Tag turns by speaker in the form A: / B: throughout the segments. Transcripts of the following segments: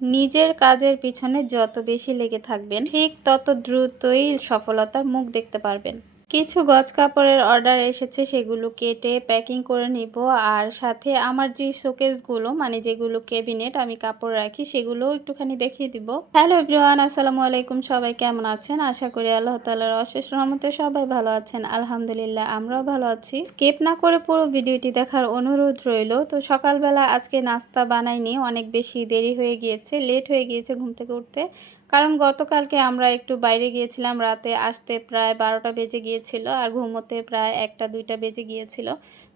A: নিজের কাজের পিছনে যত বেশি লেগে থাকবেন ঠিক তত দ্রুতই সফলতার মুখ দেখতে পারবেন। কিছু গজ কাপড়ের অর্ডার এসেছে, সেগুলো কেটে প্যাকিং করে নিব। আর সাথে আমার যে শোকেসগুলো মানে যেগুলো কেবিনেট আমি কাপড় রাখি, সেগুলোও একটুখানি দেখিয়ে দিব। হ্যালো এভরিওয়ান, আসসালামু আলাইকুম। সবাই কেমন আছেন? আশা করি আল্লাহ তালার অশেষ রহমতে সবাই ভালো আছেন। আলহামদুলিল্লাহ, আমরাও ভালো আছি। স্কিপ না করে পুরো ভিডিওটি দেখার অনুরোধ রইল, তো সকালবেলা আজকে নাস্তা বানাইনি, অনেক বেশি দেরি হয়ে গিয়েছে, লেট হয়ে গিয়েছে ঘুম থেকে উঠতে। কারণ গতকালকে আমরা একটু বাইরে গিয়েছিলাম, রাতে আসতে প্রায় বারোটা বেজে গিয়েছিল আর ঘুমোতে প্রায় একটা, দুইটা বেজে গিয়েছিল।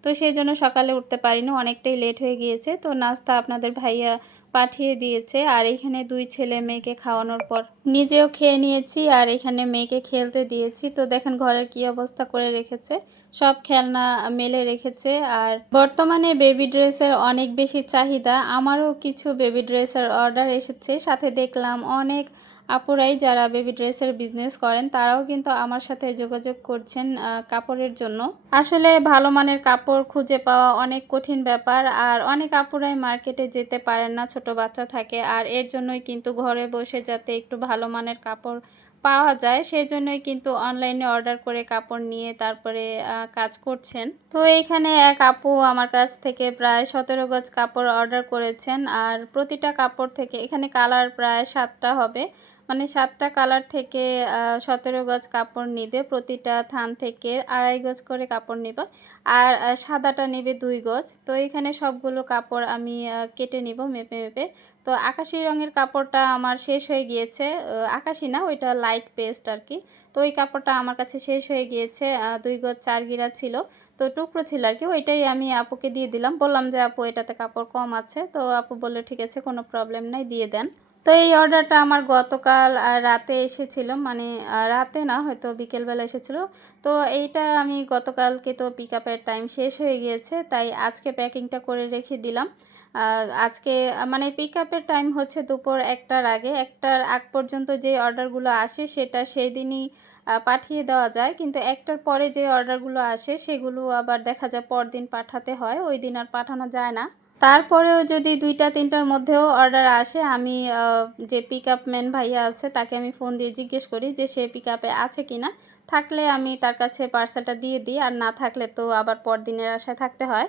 A: তো সেই জন্য সকালে উঠতে পারিনি, অনেকটাই লেট হয়ে গিয়েছে। তো নাস্তা আপনাদের ভাইয়া পাঠিয়ে দিয়েছে আর এখানে দুই ছেলে মেয়েকে খাওয়ানোর পর। নিজেও খেয়ে নিয়েছি আর এখানে মেয়েকে খেলতে দিয়েছি। তো দেখেন ঘরের কি অবস্থা করে রেখেছে। সব খেলনা মেলে রেখেছে আর বর্তমানে বেবি ড্রেসের অনেক বেশি চাহিদা। আমারও কিছু বেবি ড্রেসের অর্ডার এসেছে। সাথে দেখলাম অনেক আপুরাই যারা বেবি ড্রেসের বিজনেস করেন, তারাও কিন্তু আমার সাথে যোগাযোগ করছেন কাপড়ের জন্য। আসলে ভালো মানের কাপড় খুঁজে পাওয়া অনেক কঠিন ব্যাপার, আর অনেক আপুরাই মার্কেটে যেতে পারেন না, ছোট বাচ্চা থাকে, আর এর জন্যই কিন্তু ঘরে বসে যাতে একটু ভালো মানের কাপড় পাওয়া যায় সেই জন্যই কিন্তু অনলাইনে অর্ডার করে কাপড় নিয়ে তারপরে কাজ করছেন। তো এইখানে এক আপু আমার কাছ থেকে প্রায় সতেরো গজ কাপড় অর্ডার করেছেন, আর প্রতিটা কাপড় থেকে, এখানে কালার প্রায় সাতটা হবে। মানে সাতটা কালার থেকে সতেরো গজ কাপড় নিবে, প্রতিটা থান থেকে আড়াই গজ করে কাপড় নিব। আর সাদাটা নেবে দুই গজ। তো এখানে সবগুলো কাপড় আমি কেটে নিব মেপে মেপে। তো আকাশি রঙের কাপড়টা আমার শেষ হয়ে গিয়েছে আকাশি না, ওইটা লাইট পেস্ট আর কি তো ওই কাপড়টা আমার কাছে শেষ হয়ে গিয়েছে দুই গজ চার গিরা ছিল। তো টুকরো ছিল আর কি ওইটাই আমি আপুকে দিয়ে দিলাম। বললাম যে, আপু, এটাতে কাপড় কম আছে। তো আপু বলল, ঠিক আছে, কোনো প্রবলেম নাই, দিয়ে দেন। তো এই অর্ডারটা আমার গতকাল রাতে এসেছিল। মানে রাতে না, হয়তো বিকেলবেলা এসেছিল। তো এইটা আমি গতকালকে তো পিক আপের টাইম শেষ হয়ে গিয়েছে, তাই আজকে প্যাকিংটা করে রেখে দিলাম। আজকে মানে পিক আপের টাইম হচ্ছে দুপুর একটার আগে। একটার আগ পর্যন্ত যে অর্ডারগুলো আসে, সেটা সেই দিনই পাঠিয়ে দেওয়া যায়। কিন্তু একটার পরে যে অর্ডারগুলো আসে, সেগুলো আবার দেখা যায় পরদিন পাঠাতে হয়। ওই দিন আর পাঠানো যায় না। তারপরেও যদি দুইটা, তিনটার মধ্যেও অর্ডার আসে, আমি যে পিক আপ ম্যান ভাইয়া আছে, তাকে আমি ফোন দিয়ে জিজ্ঞেস করি যে সে পিক আপে আছে কি না থাকলে আমি তার কাছে পার্সেলটা দিয়ে দিই, আর না থাকলে তো আবার পরদিনের আশায় থাকতে হয়।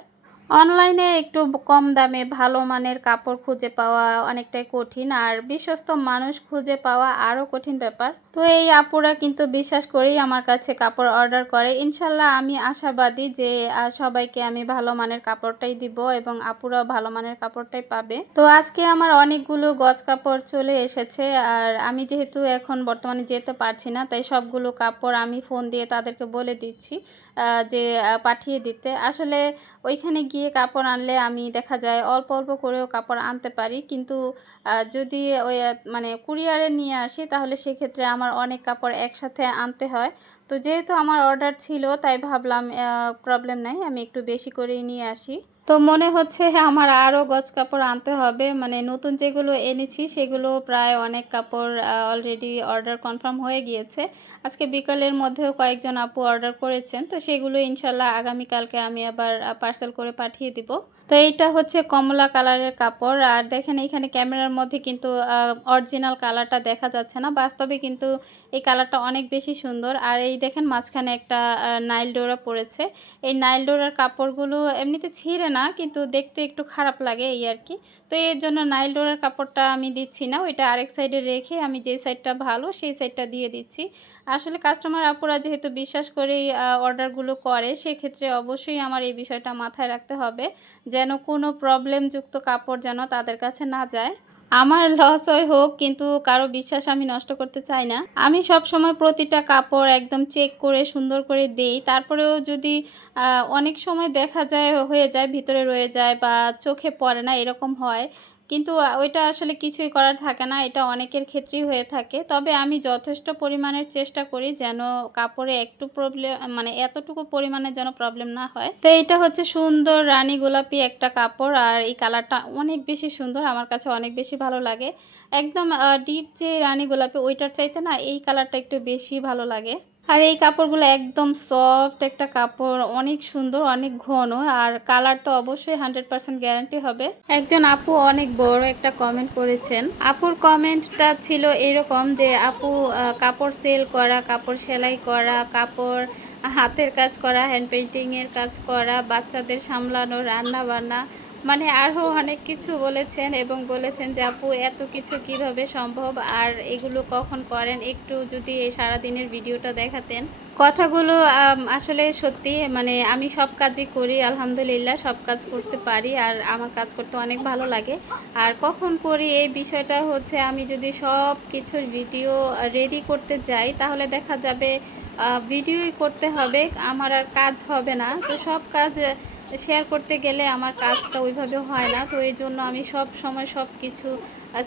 A: অনলাইনে একটু কম দামে ভালো মানের কাপড় খুঁজে পাওয়া অনেকটাই কঠিন আর বিশ্বস্ত মানুষ খুঁজে পাওয়া আরও কঠিন ব্যাপার। তো এই আপুরা কিন্তু বিশ্বাস করেই আমার কাছে কাপড় অর্ডার করে। ইনশাল্লাহ আমি আশাবাদী যে সবাইকে আমি ভালো মানের কাপড়টাই দিব এবং আপুরাও ভালো মানের কাপড়টাই পাবে। তো আজকে আমার অনেকগুলো গজ কাপড় চলে এসেছে আর আমি যেহেতু এখন বর্তমানে যেতে পারছি না, তাই সবগুলো কাপড় আমি ফোন দিয়ে তাদেরকে বলে দিচ্ছি যে পাঠিয়ে দিতে। আসলে ওইখানে গিয়ে কাপড় আনলে আমি দেখা যায় অল্প অল্প করেও কাপড় আনতে পারি। কিন্তু যদি ওই মানে কুরিয়ারে নিয়ে আসি, তাহলে সেক্ষেত্রে আমার অনেক কাপড় একসাথে আনতে হয়। তো যেহেতু আমার অর্ডার ছিল, তাই ভাবলাম প্রবলেম নাই, আমি একটু বেশি করেই নিয়ে আসি। তো মনে হচ্ছে আমার আরও গজ কাপড় আনতে হবে। মানে নতুন যেগুলো এনেছি সেগুলো প্রায় অনেক কাপড় অলরেডি অর্ডার কনফার্ম হয়ে গিয়েছে। আজকে বিকালের মধ্যেও কয়েকজন আপু অর্ডার করেছেন, তো সেগুলো ইনশাল্লাহ আগামীকালকে আমি আবার পার্সেল করে পাঠিয়ে দিব। তো এইটা হচ্ছে কমলা কালারের কাপড়। আর দেখেন এখানে ক্যামেরার মধ্যে কিন্তু অরিজিনাল কালারটা দেখা যাচ্ছে না। বাস্তবে কিন্তু এই কালারটা অনেক বেশি সুন্দর। আর এই দেখেন মাঝখানে একটা নাইল ডোরা পড়েছে। এই নাইল ডোরার কাপড়গুলো এমনিতে ছিঁড়ে না, কিন্তু দেখতে একটু খারাপ লাগে এই আর কি। তো এর জন্য নাইল ডোরার কাপড়টা আমি দিচ্ছি না, ওইটা আরেক সাইডে রেখে আমি যে সাইডটা ভালো সেই সাইডটা দিয়ে দিচ্ছি। আসলে কাস্টমার আপুরা যেহেতু বিশ্বাস করেই অর্ডারগুলো করে, সেক্ষেত্রে অবশ্যই আমার এই বিষয়টা মাথায় রাখতে হবে, যেন কোনো প্রবলেমযুক্ত কাপড় যেন তাদের কাছে না যায়। আমার লস হয় হোক, কিন্তু কারও বিশ্বাস আমি নষ্ট করতে চাই না। আমি সব সময় প্রতিটা কাপড় একদম চেক করে, সুন্দর করে দেই। তারপরেও যদি অনেক সময় দেখা যায়, হয়ে যায়, ভিতরে রয়ে যায় বা চোখে পড়ে না, এরকম হয়। কিন্তু ওইটা আসলে কিছুই করার থাকে না। এটা অনেকের ক্ষেত্রেই হয়ে থাকে। তবে আমি যথেষ্ট পরিমাণের চেষ্টা করি যেন কাপড়ে একটু প্রবলেম মানে এতটুকু পরিমাণে যেন প্রবলেম না হয়। তো এটা হচ্ছে সুন্দর রানী গোলাপি একটা কাপড়। আর এই কালারটা অনেক বেশি সুন্দর। আমার কাছে অনেক বেশি ভালো লাগে। একদম ডিপ যে রানী গোলাপি, ওইটার চাইতে না এই কালারটা একটু বেশি ভালো লাগে। আর এই কাপড়গুলো একদম সফট একটা কাপড়, অনেক সুন্দর, অনেক ঘন, আর কালার তো অবশ্যই হান্ড্রেড পার্সেন্ট গ্যারান্টি হবে। একজন আপু অনেক বড় একটা কমেন্ট করেছেন। আপুর কমেন্টটা ছিল এরকম যে, আপু কাপড় সেল করা, কাপড় সেলাই করা, কাপড় হাতের কাজ করা হ্যান্ড পেইন্টিংয়ের কাজ করা, বাচ্চাদের সামলানো রান্না বান্না মানে আরও অনেক কিছু বলেছেন এবং বলেছেন যে, আপু, এত কিছু কীভাবে সম্ভব? আর এগুলো কখন করেন? একটু যদি এই সারাদিনের ভিডিওটা দেখাতেন। কথাগুলো আসলে সত্যি মানে আমি সব কাজই করি, আলহামদুলিল্লাহ, সব কাজ করতে পারি, আর আমার কাজ করতে অনেক ভালো লাগে। আর কখন করি এই বিষয়টা হচ্ছে, আমি যদি সব কিছুর ভিডিও রেডি করতে যাই, তাহলে দেখা যাবে ভিডিওই করতে হবে, আমার আর কাজ হবে না। তো সব কাজ শেয়ার করতে গেলে আমার কাজটা ওইভাবে হয় না। তো এই জন্য আমি সব সময় সব কিছু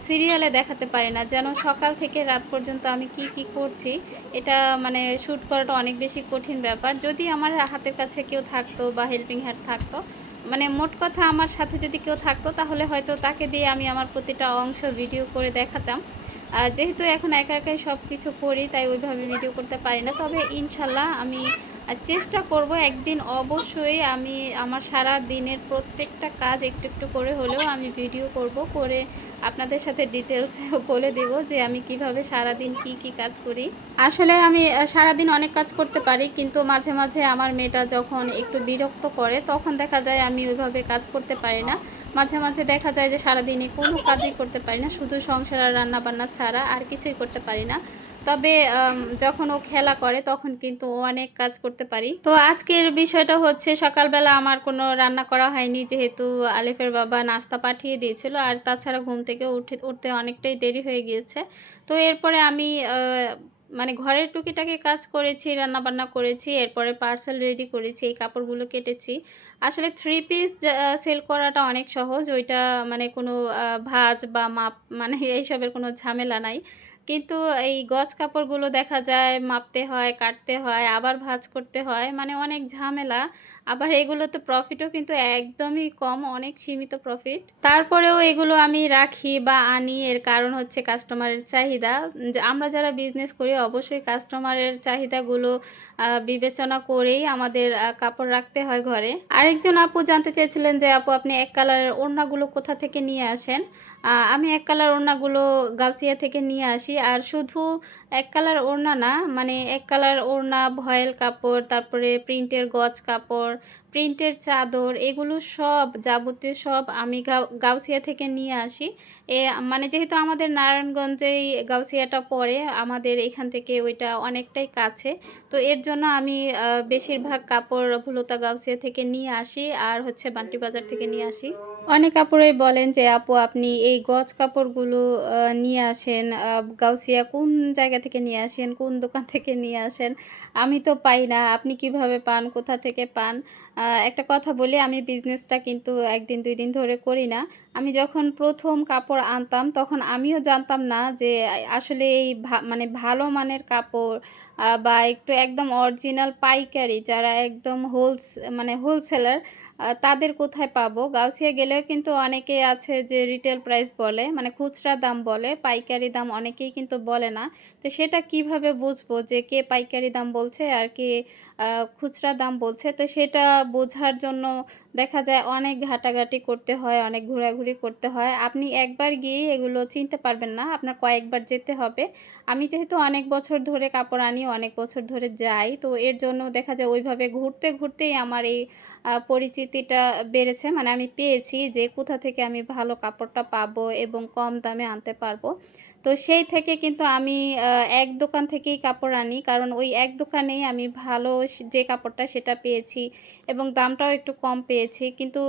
A: সিরিয়ালে দেখাতে পারি না। যেন সকাল থেকে রাত পর্যন্ত আমি কি কি করছি, এটা মানে শ্যুট করাটা অনেক বেশি কঠিন ব্যাপার। যদি আমার হাতের কাছে কেউ থাকতো বা হেল্পিং হ্যান্ড থাকতো মানে মোট কথা আমার সাথে যদি কেউ থাকতো, তাহলে হয়তো তাকে দিয়ে আমি আমার প্রতিটা অংশ ভিডিও করে দেখাতাম। আর যেহেতু এখন একা একাই সব কিছু করি, তাই ওইভাবে ভিডিও করতে পারি না। তবে ইনশাল্লাহ আমি আর চেষ্টা করব একদিন অবশ্যই আমি আমার সারা দিনের প্রত্যেকটা কাজ একটু একটু করে হলেও আমি ভিডিও করব করে আপনাদের সাথে ডিটেলস বলে দেব যে আমি কীভাবে সারা দিন কি কি কাজ করি। আসলে আমি আহ, সারাদিন অনেক কাজ করতে পারি কিন্তু মাঝে মাঝে আমার মেয়েটা যখন একটু বিরক্ত করে তখন দেখা যায় আমি ওইভাবে কাজ করতে পারি না। মাঝে মাঝে দেখা যায় যে সারাদিনে কোনো কাজই করতে পারি না। শুধু সংসার আর রান্না বান্না ছাড়া আর কিছুই করতে পারি না। তবে যখন ও খেলা করে তখন কিন্তু ও অনেক কাজ করতে পারি। তো আজকের বিষয়টা হচ্ছে সকালবেলা আমার কোনো রান্না করা হয়নি। যেহেতু আলিফের বাবা নাস্তা পাঠিয়ে দিয়েছিল আর তাছাড়া ঘুম থেকে উঠে, উঠতে অনেকটাই দেরি হয়ে গিয়েছে। তো এরপরে আমি মানে ঘরের টুকিটাকি কাজ করেছি, রান্নাবান্না করেছি, এরপরে পার্সেল রেডি করেছি, এই কাপড়গুলো কেটেছি। আসলে থ্রি পিস সেল করাটা অনেক সহজ, ওইটা মানে কোনো ভাজ বা মাপ মানে এইসবের কোনো ঝামেলা নাই। কিন্তু এই গজ কাপড়গুলো দেখা যায় মাপতে হয়, কাটতে হয়, আবার ভাঁজ করতে হয় মানে অনেক ঝামেলা। আবার এগুলোতে প্রফিটও কিন্তু একদমই কম, অনেক সীমিত প্রফিট তারপরেও এগুলো আমি রাখি বা আনি, এর কারণ হচ্ছে কাস্টমারের চাহিদা। আমরা যারা বিজনেস করি, অবশ্যই কাস্টমারের চাহিদাগুলো বিবেচনা করেই আমাদের কাপড় রাখতে হয় ঘরে। আরেকজন আপু জানতে চেয়েছিলেন যে, আপু, আপনি এক কালারের ওড়নাগুলো কোথা থেকে নিয়ে আসেন? আমি এক কালার ওড়নাগুলো গাউসিয়া থেকে নিয়ে আসি। আর শুধু এক কালার ওড়না না মানে এক কালার ওড়না, ভয়েল কাপড়, তারপরে প্রিন্টের গজ কাপড়, প্রিন্টের চাদর, এগুলো সব যাবতীয় সব আমি গাউ- গাউসিয়া থেকে নিয়ে আসি। এ মানে যেহেতু আমাদের নারায়ণগঞ্জেই গাউসিয়াটা পড়ে, আমাদের এখান থেকে ওইটা অনেকটাই কাছে। তো এর জন্য আমি বেশিরভাগ কাপড় ভুলতা গাউসিয়া থেকে নিয়ে আসি, আর হচ্ছে বান্টি বাজার থেকে নিয়ে আসি। অনেক কাপড়ই বলেন যে, আপু, আপনি এই গজ কাপড়গুলো নিয়ে আসেন গাউসিয়া কোন জায়গা থেকে নিয়ে আসেন, কোন দোকান থেকে নিয়ে আসেন? আমি তো পাই না, আপনি কীভাবে পান, কোথা থেকে পান? একটা কথা বলি, আমি বিজনেসটা কিন্তু একদিন, দুই দিন ধরে করি না। আমি যখন প্রথম কাপড় আনতাম, তখন আমিও জানতাম না যে, আসলে এই মানে ভালো মানের কাপড় বা একটু একদম অরিজিনাল পাইকারি, যারা একদম হোলস মানে হোলসেলার তাদের কোথায় পাবো? গাউসিয়া গেলেও কিন্তু অনেকে আছে যে রিটেল প্রাইস বলে মানে খুচরা দাম বলে, পাইকারি দাম অনেকেই কিন্তু বলে না। তো সেটা কীভাবে বুঝব যে কে পাইকারি দাম বলছে আর কে খুচরা দাম বলছে? তো সেটা বোঝার জন্য দেখা যায় অনেক ঘাটাঘাটি করতে হয়, অনেক ঘোরাঘুরি করতে হয়। আপনি একবার গিয়ে এগুলো চিনতে পারবেন না, আপনার কয়েকবার যেতে হবে। আমি যেহেতু অনেক বছর ধরে কাপড় আনি, অনেক বছর ধরে যাই, তো এর জন্য দেখা যায় ওইভাবে ঘুরতে ঘুরতেই আমার এই পরিচিতিটা বেড়েছে। মানে আমি পেয়েছি যে কোথা থেকে আমি ভালো কাপড়টা পাবো এবং কম দামে আনতে পারব। তো সেই থেকে কিন্তু আমি এক দোকান থেকেই কাপড় আনি। কারণ ওই এক দোকানেই আমি ভালো যে কাপড়টা সেটা পেয়েছি এবং দামটাও একটু কম পেয়েছি। কিন্তু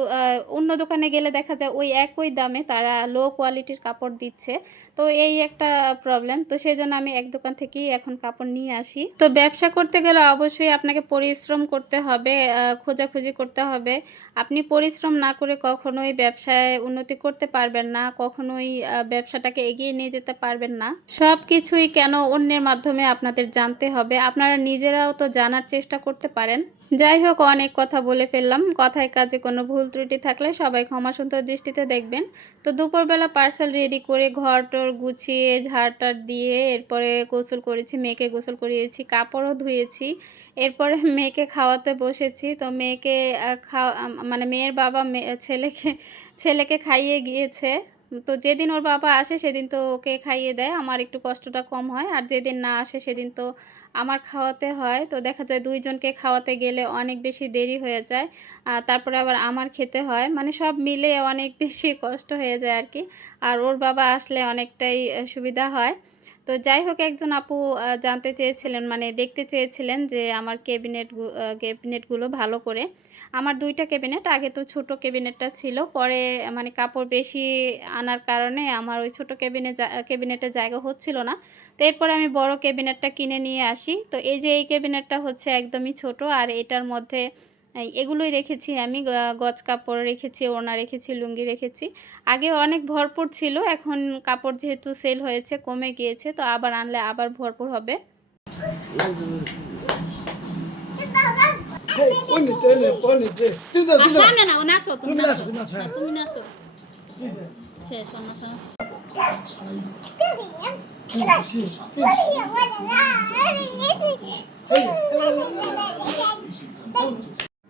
A: অন্য দোকানে গেলে দেখা যায় ওই একই দামে তারা লো কোয়ালিটির কাপড় দিচ্ছে। তো এই একটা প্রবলেম তো সেই জন্য আমি এক দোকান থেকেই এখন কাপড় নিয়ে আসি। তো ব্যবসা করতে গেলে অবশ্যই আপনাকে পরিশ্রম করতে হবে খোঁজাখুঁজি করতে হবে। আপনি পরিশ্রম না করে কখনোই ব্যবসায় উন্নতি করতে পারবেন না, কখনোই ব্যবসাটাকে এগিয়ে নিয়ে যেতে পারবেন না। সব কিছুই কেন অন্যের মাধ্যমে আপনাদের জানতে হবে? আপনারা নিজেরাও তো জানার চেষ্টা করতে পারেন। যাই হোক অনেক কথা বলে ফেললাম। কথায় কাজে কোনো ভুল ত্রুটি থাকলে সবাই ক্ষমা সুন্দর দৃষ্টিতে দেখবেন। তো দুপুরবেলা পার্সেল রেডি করে ঘর টর গুছিয়ে, ঝাড়টার দিয়ে এরপরে গোসল করেছি, মেয়েকে গোসল করিয়েছি, কাপড়ও ধুয়েছি। এরপরে মেয়েকে খাওয়াতে বসেছি। তো মেয়েকে খাওয়া মানে মেয়ের বাবা ছেলেকে ছেলেকে খাইয়ে গিয়েছে। তো যেদিন ওর বাবা আসে সেদিন তো ওকে খাইয়ে দেয়, আমার একটু কষ্টটা কম হয়। আর যেদিন না আসে সেদিন তো আমার খাওয়াতে হয়। তো দেখা যায় দুইজনকে খাওয়াতে গেলে অনেক বেশি দেরি হয়ে যায়, আর তারপরে আবার আমার খেতে হয়। মানে সব মিলে অনেক বেশি কষ্ট হয়ে যায় আর কি। আর ওর বাবা আসলে অনেকটাই সুবিধা হয়। তো যাই হোক, একজন আপু জানতে চেয়েছিলেন মানে দেখতে চেয়েছিলেন যে আমার ক্যাবিনেট ক্যাবিনেটগুলো ভালো করে। আমার দুইটা ক্যাবিনেট, আগে তো ছোট ক্যাবিনেটটা ছিল, পরে মানে কাপড় বেশি আনার কারণে আমার ওই ছোট ক্যাবিনে ক্যাবিনেটের জায়গা হচ্ছিল না। তো এরপরে আমি বড় ক্যাবিনেটটা কিনে নিয়ে আসি। তো এই যে এই ক্যাবিনেটটা হচ্ছে একদমই ছোট, আর এটার মধ্যে এগুলোই রেখেছি আমি গজ কাপড় রেখেছি ওড়না রেখেছি লুঙ্গি রেখেছি আগে অনেক ভরপুর ছিল এখন কাপড় যেহেতু সেল হয়েছে কমে গিয়েছে তো আবার আনলে আবার ভরপুর হবে
B: হ্যাঁ।
A: শেষ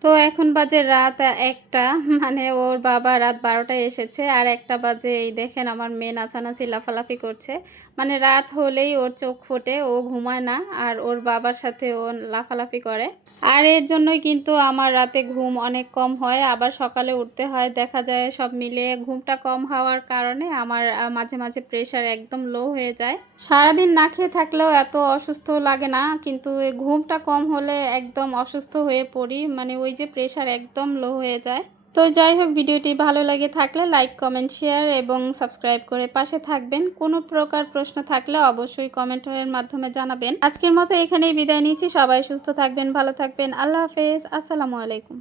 A: তো এখন বাজে রাত একটা মানে ওর বাবা রাত বারোটায় এসেছে আর একটা বাজে, এই দেখেন আমার মেয়ে নাচানাচি, লাফালাফি করছে। মানে রাত হলেই ওর চোখ ফোটে, ও ঘুমায় না আর ওর বাবার সাথে ও লাফালাফি করে। আর এর জন্যই কিন্তু আমার রাতে ঘুম অনেক কম হয়। আবার সকালে উঠতে হয়। দেখা যায় সব মিলে ঘুমটা কম হওয়ার কারণে আমার মাঝে মাঝে প্রেশার একদম লো হয়ে যায়। সারাদিন না খেয়ে থাকলেও এত অসুস্থ লাগে না, কিন্তু ঘুমটা কম হলে একদম অসুস্থ হয়ে পড়ি। মানে ওই যে প্রেশার একদম লো হয়ে যায়। তো যাই হোক, ভিডিওটি ভালো লাগে থাকলে লাইক, কমেন্ট, শেয়ার এবং সাবস্ক্রাইব করে পাশে থাকবেন। কোনো প্রকার প্রশ্ন থাকলে অবশ্যই কমেন্টের মাধ্যমে জানাবেন। আজকের মতো এখানেই বিদায় নিচ্ছি। সবাই সুস্থ থাকবেন, ভালো থাকবেন। আল্লাহ হাফেজ। আসসালামু আলাইকুম।